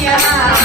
Yeah.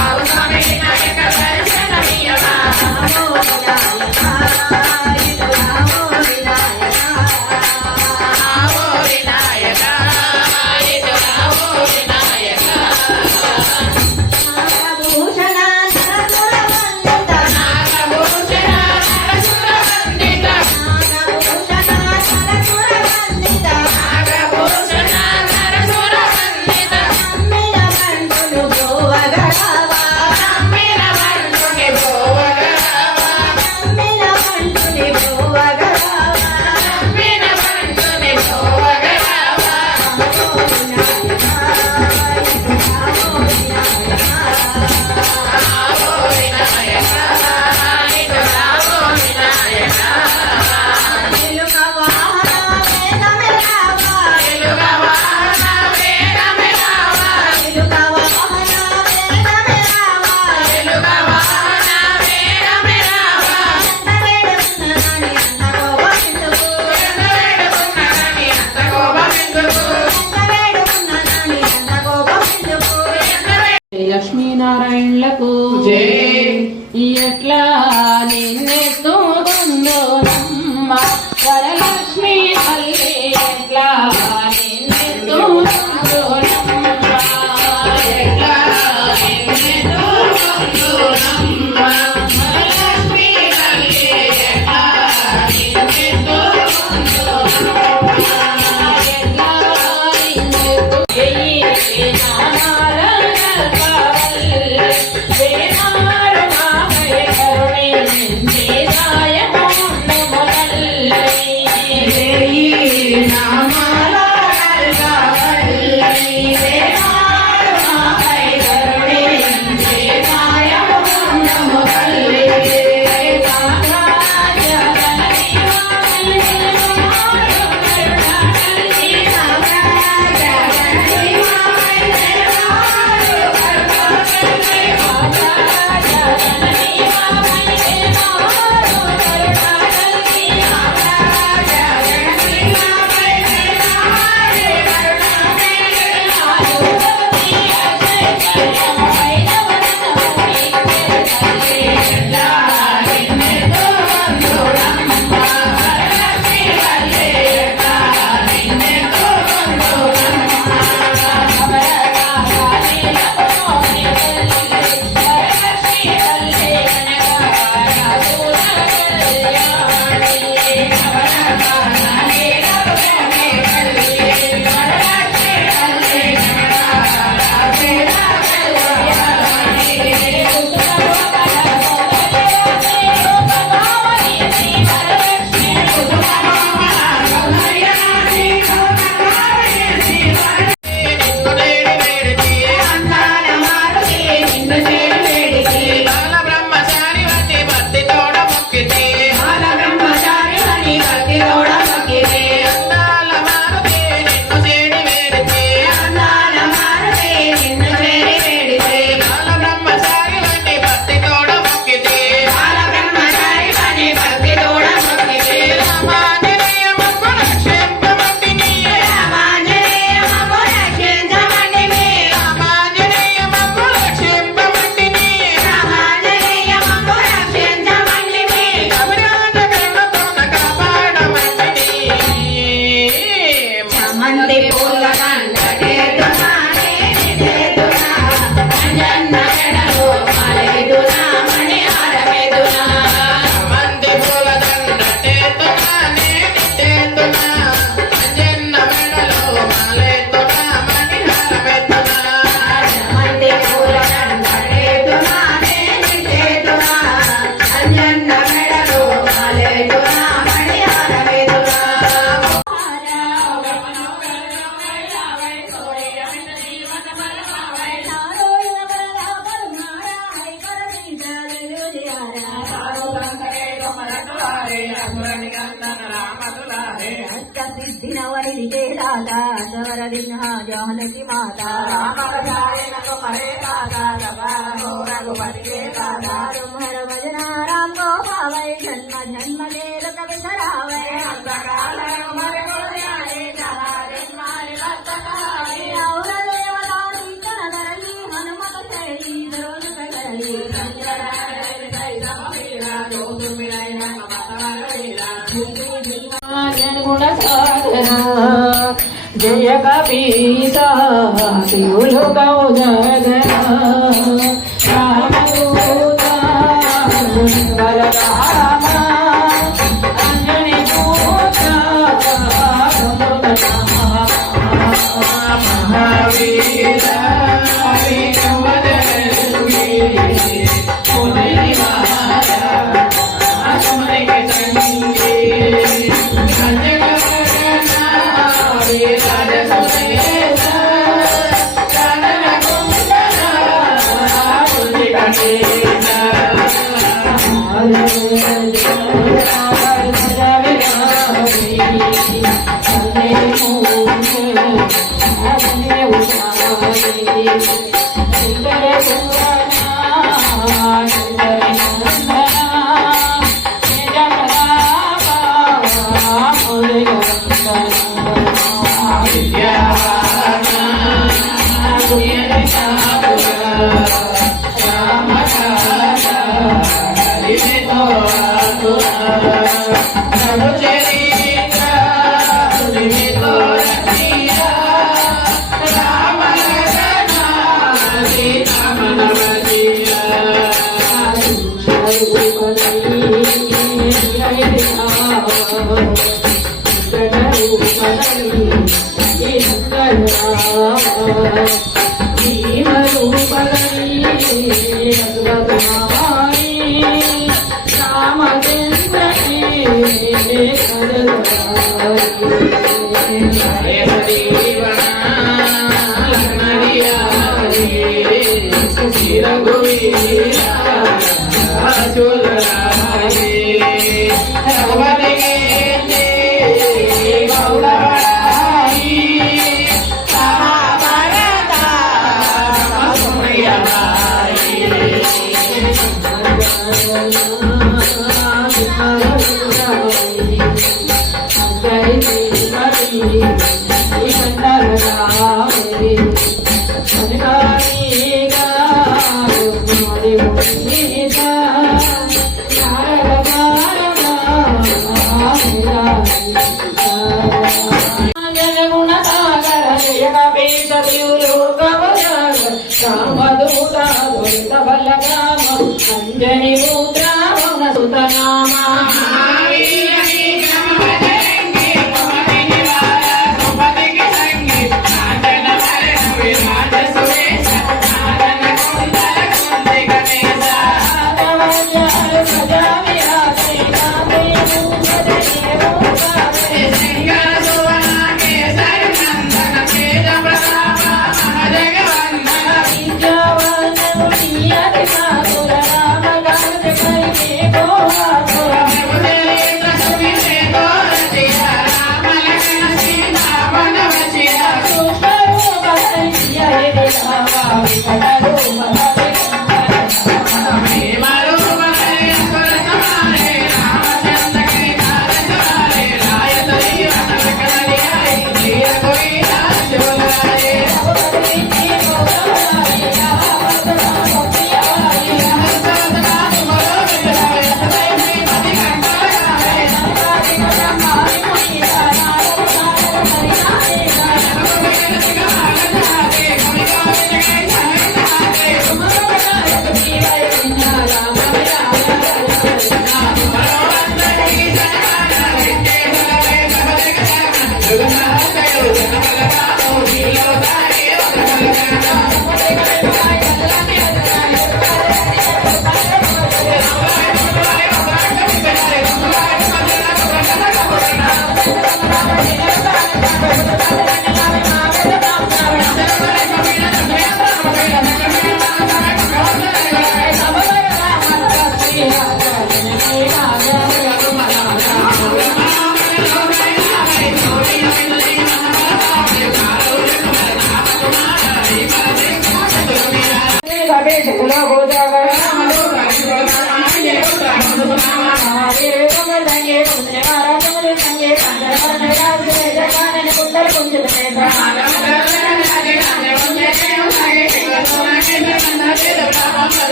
दाता सवरदिन्हा जानकी माता रामचारे न तो परे दाता सवारो रघुपति के दाता तुम्हार भजना राम को भावै जन्म जन्म के दुख बिसरावै अंतकाल हमारे गुरुयारे जहाँ जन्मारे भक्त कहारे और देवता सीता धरली हनुमत चली दरोज कगली गुण साधना जय कपीता शिवलो गौ जगना रामदूता बलरामा अंजनी पूता महावीर अंजनी पुत्रा सुतनामा Oh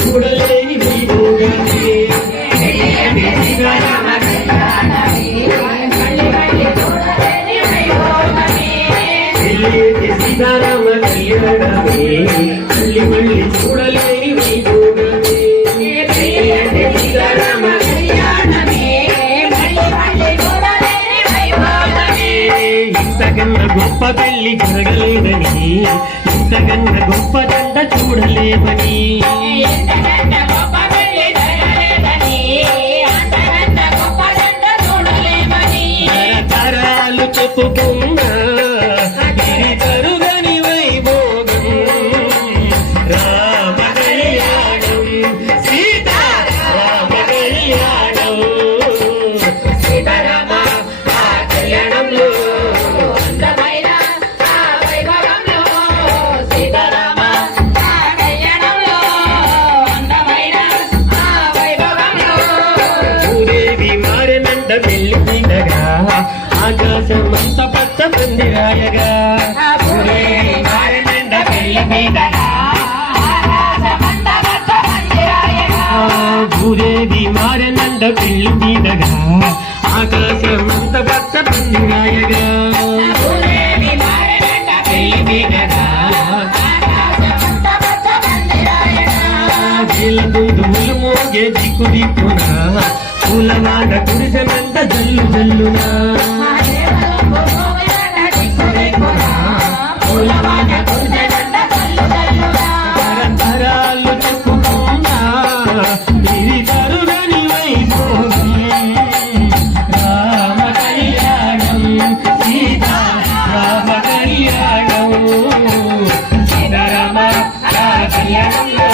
చూడలేని సీతారామ కళ్యాణమే మళ్ళీ మళ్ళీ చూడలేని వైభోగమే సీతారామ కళ్యాణమే మళ్ళీ మళ్ళీ చూడలేని వైభోగమే ఇంతకన్నా గొప్ప పెళ్లి జరగలేదని ఇంతకన్నా గొప్ప దండ చూడలేమని తరాలు చెప్పుకున్నా ఇది తరుగని వైభోగం రామ కళ్యాణం సీతా రామ కళ్యాణం సీతారామ కళ్యాణంలో అందమైన వైభవంలో సీతారామ కళ్యాణంలో అందమైన వైభవంలో ఊరేవి మారినంట పెళ్లి తీగగా ఆకాశమంత పచ్చ పందిరాయగా ఊరేవి మారినంట పెళ్లి తీగగా ఊరేవి మారినంట పెళ్లి తీగగా ఆకాశమంత పచ్చ పందిరాయగా పెళ్లి తీగగా దుమ్ములు మోగే దిక్కు దిక్కున పూలవాడ కురిసెనంత జల్లు జల్లునా తరతరాలు చెప్పుకున్నా ఇది తరుగని వైభోగం రామ కళ్యాణం సీతా రామ కళ్యాణం సీతారామ కళ్యాణంలో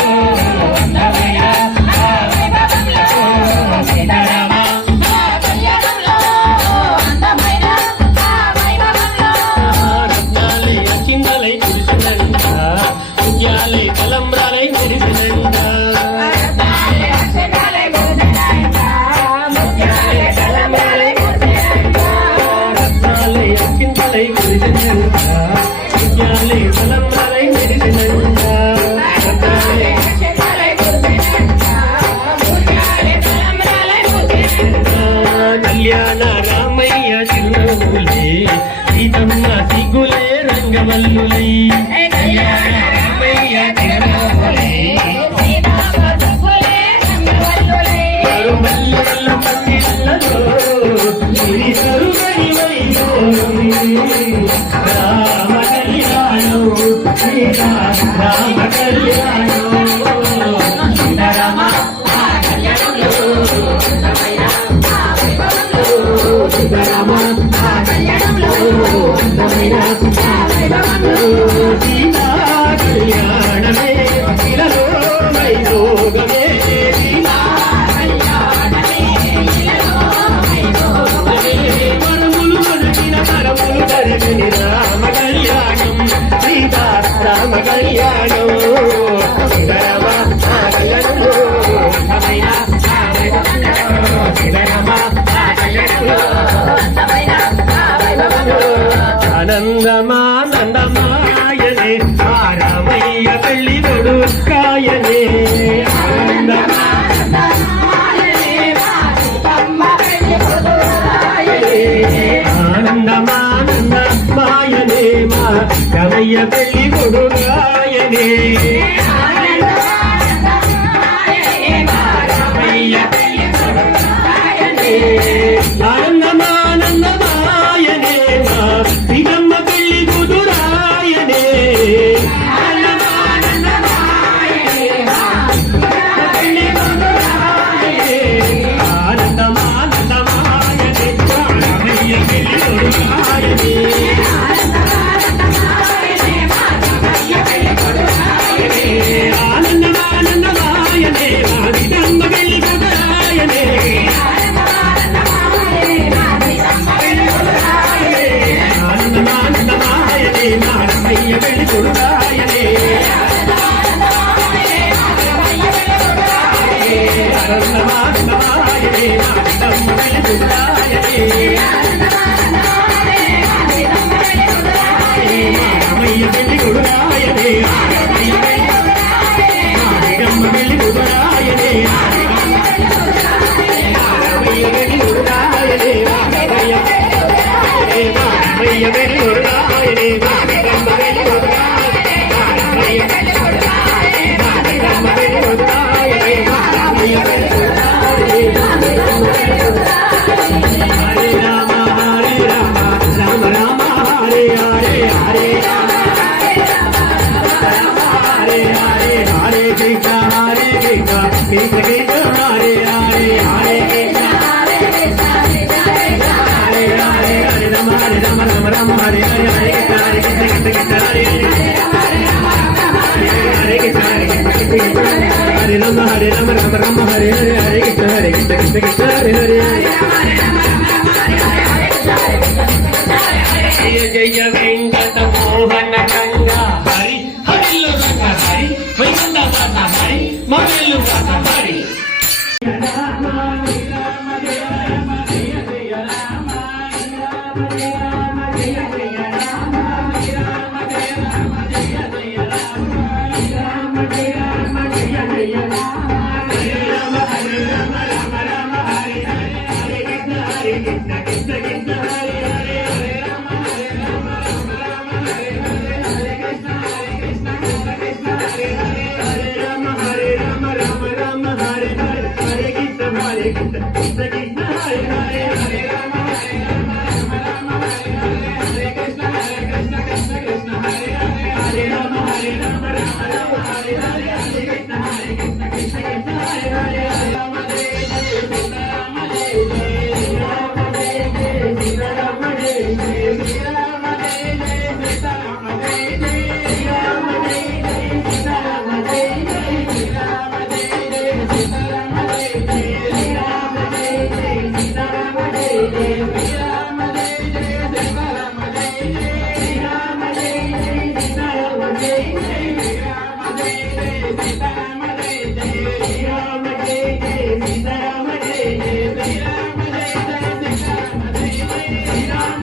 తలంబ్రాలై మెరిసినంట రత్నాలై అక్షింతలై మెరిసినంట విద్యాలై తలంబ్రాలై మెరిసినంట కళ్యాణ రామయ్య చిరునవ్వులే సీతమ్మ సిగ్గులే రంగవల్లులై కళ్యాణ రామయ్య చిరునవ్వులే మల్లెల పందిళ్ళలో ఇది తరుగని వైభోగం రామ కళ్యాణం సీతా రామ కళ్యాణం సీతారామ కళ్యాణంలో సీతారామ కళ్యాణంలో సీతా కళ్యాణమే ఇలలో వైభోగమే మరుములు మరిచిన తరములు తరగని రామ ఆనందమానందమాయనే రామయ్య పెళ్లి కొడుకాయనే ఆనందమానందమాయనే మా రామయ్య పెళ్లి కొడుకాయనే ఆనందమానందమాయనే మా సీతమ్మ పెళ్లి కుదురాయనే ఆనందమానందమాయనే రామయ్య పెళ్లి కొడుకాయనే ఆనందమానందమాయనే మా సీతమ్మ పెళ్లి కుదురాయనే ఆనందమానందమాయనే మా రామయ్య పెళ్లి కొడుకాయనే ఆనందమానందమాయనే మా సీతమ్మ పెళ్లి కొడుకాయనే రామయ్య పెళ్లి కొడుకాయనే సీతమ్మ పెళ్లి కొడుకాయనే రామయ్య పెళ్లి కొడుకాయనే రామయ్య పెళ్లి కొడుకాయనే సీతమ్మ పెళ్లి కొడుకాయనే రామయ్య పెళ్లి కొడుకాయనే సీతమ్మ పెళ్లి కొడుకాయనే రామయ్య పెళ్లి కొడుకాయనే హరే రామ రామ రామ హరే హరే హరే రామ హరే హరే హరే కృష్ణ హరే కృష్ణ కృష్ణ కృష్ణ హరే హరే హరే కృష్ణ హరే హరే హరే రామ రామ రామ హరే హరే హరే కృష్ణ కృష్ణ కృష్ణ హరే హరే హరే కృష్ణ హరే రామ రామ రామ హరే హరే హరే కృష్ణ కృష్ణ కృష్ణ హరే హరే జయ జయ వెంకట మోహన గంగా హరి హరిలో హరి వైకుంఠ హరి మగలు హరి Jai